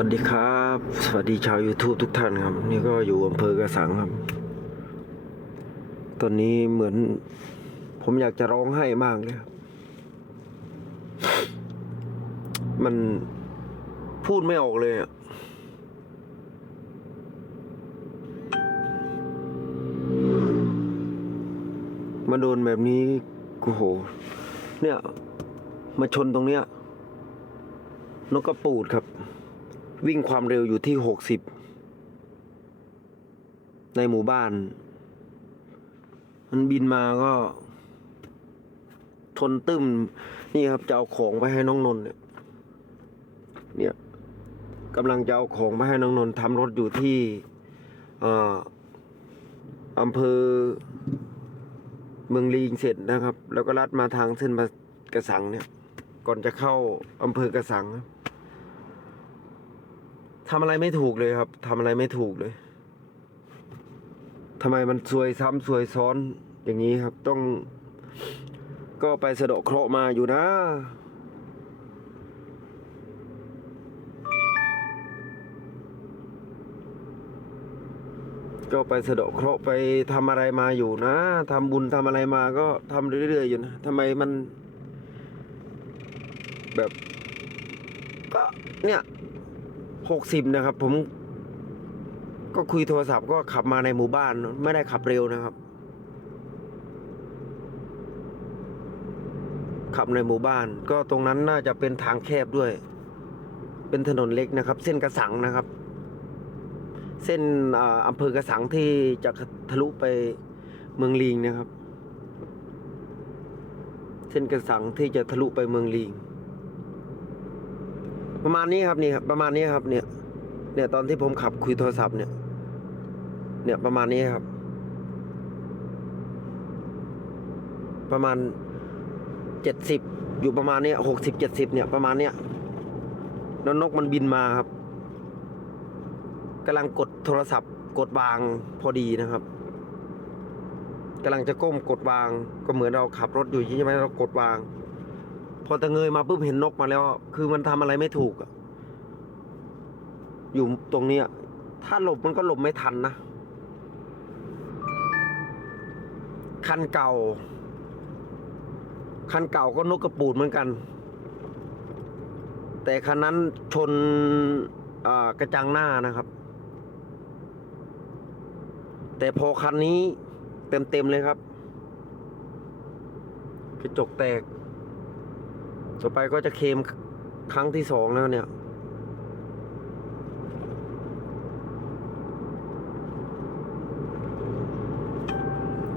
วัสดีครับ สวัสดีชาว YouTube ทุกท่านครับ นี่ก็อยู่อำเภอกระสังครับ ตอนนี้เหมือน ผมอยากจะร้องไห้มากเลยครับ มันพูดไม่ออกเลยอะมาโดนแบบนี้กูโห เนี่ย มาชนตรงเนี้ยนกกระปูดครับ วิ่งความเร็วอยู่ที่หกสิบในหมู่บ้าน มันบินมาก็ชนตึ้มนี่ครับจะเอาของไปให้น้องนนท์เนี่ยเนี่ยกำลังจะเอาของไปให้น้องนนท์ทำรถอยู่ที่อออำเภอเมืองลีงเสร็จนะครับ แล้วก็ลัดมาทางเส้นกระสังเนี่ย ก่อนจะเข้าอำเภอกระสังครับ ทำอะไรไม่ถูกเลยครับทำอะไรไม่ถูกเลยทำไมมันซวยซ้ำซวยซ้อนอย่างนี้ครับ ต้อง ก็ไปสะดาะเคราะห์มาอยู่นะก็ไปสะดาะเคราะห์ไปทำอะไรมาอยู่นะทำบุญทำอะไรมาก็ทำเรื่อยๆอยู่นะทำไมมัน แบบ ก็เนี่ย หกสิบนะครับ ผมก็คุยโทรศัพท์ก็ขับมาในหมู่บ้าน ไม่ได้ขับเร็วนะครับ ขับในหมู่บ้าน ก็ตรงนั้นน่าจะเป็นทางแคบด้วย เป็นถนนเล็กนะครับ เส้นกระสังนะครับ เส้นอ่าอำเภอกระสังที่จะทะลุไปเมืองลีงนะครับ เส้นกระสังที่จะทะลุไปเมืองลีง ประมาณนี้ครับนี่ครับประมาณนี้ครับ เนี่ย เนี่ยตอนที่ผมขับคุยโทรศัพท์เนี่ย เนี่ยประมาณนี้ครับ ประมาณเจ็ดสิบอยู่ประมาณเนี้ยหกสิบเจ็ดสิบเนี่ยประมาณเนี้ยแล้วนกมันบินมาครับกำลังกดโทรศัพท์ กดวางพอดีนะครับกำลังจะก้มกดวาง ก็เหมือนเราขับรถอยู่ใช่ไหมเรากดวาง พอตะเงยมาปุ๊บเห็นนกมาแล้ว คือมันทำอะไรไม่ถูกอะอยู่ตรงเนี้ยถ้าหลบมันก็หลบไม่ทันนะ คันเก่า คันเก่าก็นกกระปูดเหมือนกัน แต่คันนั้นชนกระจังหน้านะครับ แต่พอคันนี้เต็มเต็มๆเลยครับ กระจกแตก ต่อไปก็จะเคมครั้งที่สองแล้วเนี่ย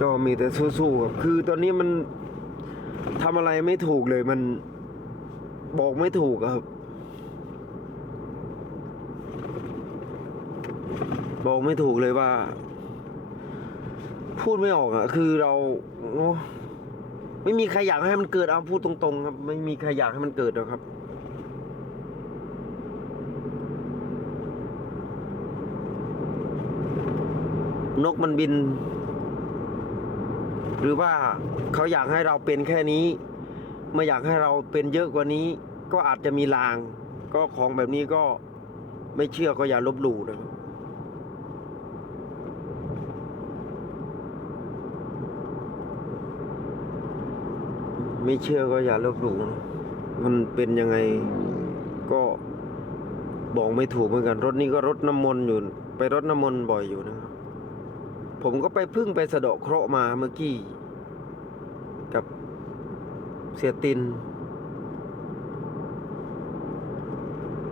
ก็มีแต่สู้ๆครับคือตอนนี้มันทำอะไรไม่ถูกเลยมันบอกไม่ถูกครับ บอกไม่ถูกเลยว่า พูดไม่ออกอะคือเราโอ ไม่มีใครอยากให้มันเกิดเอาพูดตรงๆ ครับ ไม่มีใครอยากให้มันเกิดหรอกครับนกมันบิน หรือว่าเขาอยากให้เราเป็นแค่นี้ ไม่อยากให้เราเป็นเยอะกว่านี้ ก็อาจจะมีลาง ก็ของแบบนี้ก็ไม่เชื่อก็อย่าลบหลู่นะครับ ไม่เชื่อก็อย่าลบหลู่นะมันเป็นยังไงก็บอกไม่ถูกเหมือนกัน รถนี้ก็รถน้ำมนต์อยู่ ไปรถน้ำมนต์บ่อยอยู่นะครับ ผมก็ไปพึ่งไปสะเดาะเคราะห์มาเมื่อกี้ กับเสียติน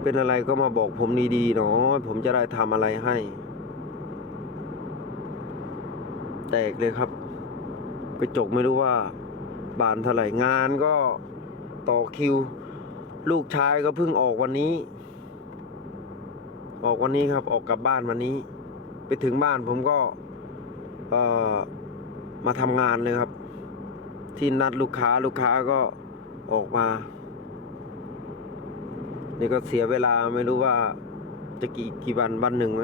เป็นอะไรก็มาบอกผมดีๆเนาะผมจะได้ทำอะไรให้ แตกเลยครับ กระจกไม่รู้ว่า บานเท่าไหร่งานก็ต่อคิว ลูกชายก็เพิ่งออกวันนี้ ออกวันนี้ครับออกกลับบ้านวันนี้ ไปถึงบ้านผมก็เอ่อมาทำงานเลยครับ ที่นัดลูกค้าลูกค้าก็ออกมา นี่ก็เสียเวลาไม่รู้ว่าจะกี่กี่วันวันหนึ่งไหม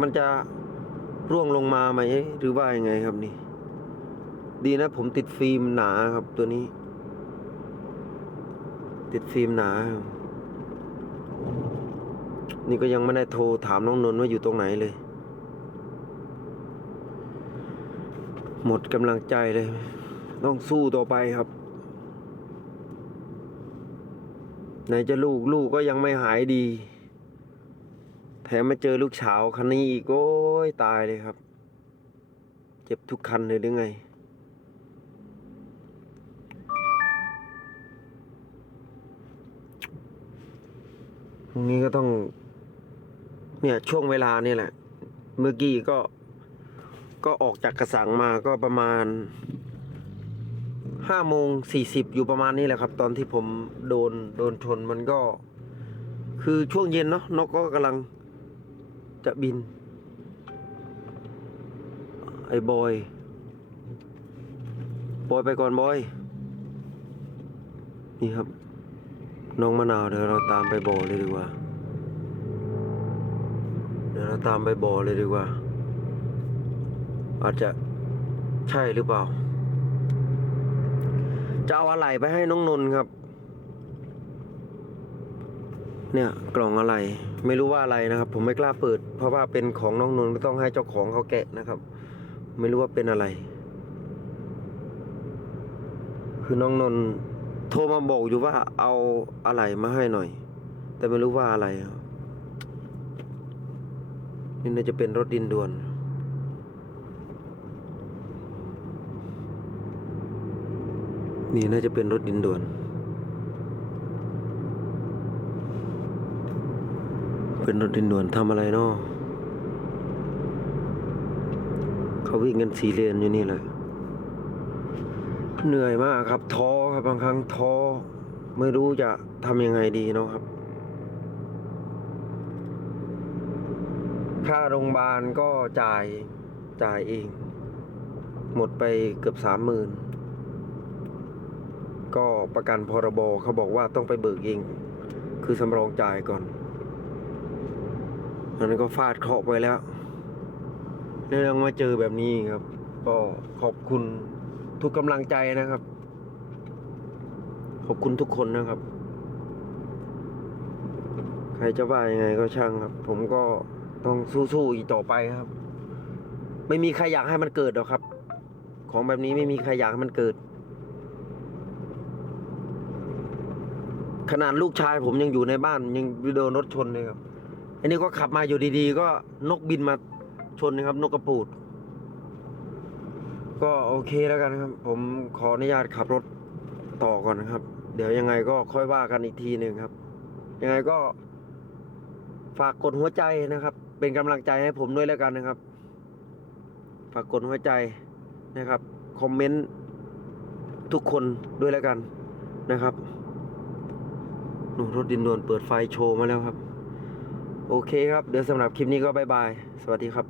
มันจะร่วงลงมาไหมหรือว่ายังไงครับนี่ ดีนะผมติดฟิล์มหนาครับตัวนี้ ติดฟิล์มหนา นี่ก็ยังไม่ได้โทรถามน้องนนท์ว่าอยู่ตรงไหนเลย หมดกำลังใจเลย ต้องสู้ต่อไปครับไหนจะลูกลูกก็ยังไม่หายดี แถมมาเจอลูกเฉาวคันนี้อีกโอ้ยตายเลยครับ เจ็บทุกคันเลยหรือไง พรุ่งนี้ก็ต้อง เนี่ยช่วงเวลานี่แหละ เมื่อกี้ก็ก็ออกจากกระสังมาก็ประมาณห้าโมงสี่สิบอยู่ประมาณนี้แหละครับ ตอนที่ผมโดนโดนชนมันก็ คือช่วงเย็นเนาะนกก็กำลังจะบิน ไอ้บอย บอยไปก่อนบอย นี่ครับ น้องมะนาวเดี๋ยวเราตามไปบ่อเลยดีกว่า เดี๋ยวเราตามไปบ่อเลยดีกว่า อาจจะใช่หรือเปล่า จะเอาอะไรไปให้น้องนนท์ครับ เนี่ยกล่องอะไร ไม่รู้ว่าอะไรนะครับ ผมไม่กล้าเปิด เพราะว่าเป็นของน้องนนท์ก็ต้องให้เจ้าของเขาแกะนะครับ ไม่รู้ว่าเป็นอะไร คือน้องนนท์ โทรมาบอกอยู่ว่าเอาอะไรมาให้หน่อย แต่ไม่รู้ว่าอะไรนี่น่าจะเป็นรถดินด่วน นี่น่าจะเป็นรถดินด่วน เป็นรถดินด่วนทำอะไรเนาะเขาวิ่งกันสี่เลนอยู่นี่เลยเหนื่อยมากครับท้อ บบางครั้งท้อไม่รู้จะทำยังไงดีเนาะครับ ค่าโรงพยาบาลก็จ่ายจ่ายเอง หมดไปเกือบสามหมื่นก็ประกันพรบเขาบอกว่าต้องไปเบิกเอง คือสำรองจ่ายก่อนอันนั้นก็ฟาดเคราะห์ไปแล้วแล้วยังมาเจอแบบนี้ครับ ก็ขอบคุณทุกกำลังใจนะครับ ขอบคุณทุกคนนะครับ ใครจะว่ายังไงก็ช่างครับ ผมก็ต้องสู้ๆอีกต่อไปครับ ไม่มีใครอยากให้มันเกิดหรอกครับ ของแบบนี้ไม่มีใครอยากให้มันเกิด ขนาดลูกชายผมยังอยู่ในบ้านยังโดนรถชนเลยครับ อันนี้ก็ขับมาอยู่ดีๆ ก็นกบินมาชนนะครับ นกกระปูด ก็โอเคแล้วกันครับ ผมขออนุญาตขับรถต่อก่อนนะครับ เดี๋ยวยังไงก็ค่อยว่ากันอีกทีหนึ่งครับ ยังไงก็ฝากกดหัวใจนะครับ เป็นกำลังใจให้ผมด้วยแล้วกันนะครับ ฝากกดหัวใจนะครับคอมเมนต์ทุกคนด้วยแล้วกันนะครับนู่นรถดินด่วนเปิดไฟโชว์มาแล้วครับ โอเคครับ เดี๋ยวสำหรับคลิปนี้ก็บายบาย สวัสดีครับ